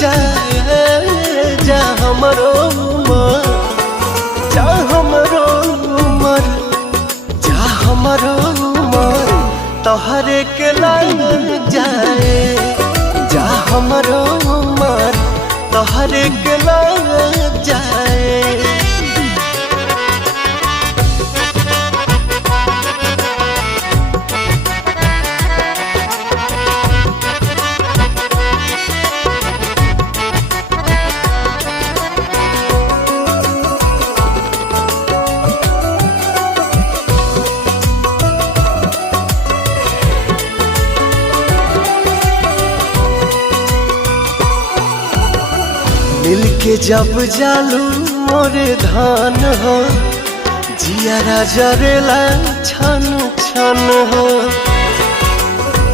जाए जा हमरो उमर, जा हमरो उमर, जा हमरो उमर तोहरे के लग जाए, जा हमरो उमर तोहरे के लग जाए। मिलके जब जालू मोरे धान हो, जियारा जरेला छन छन हो।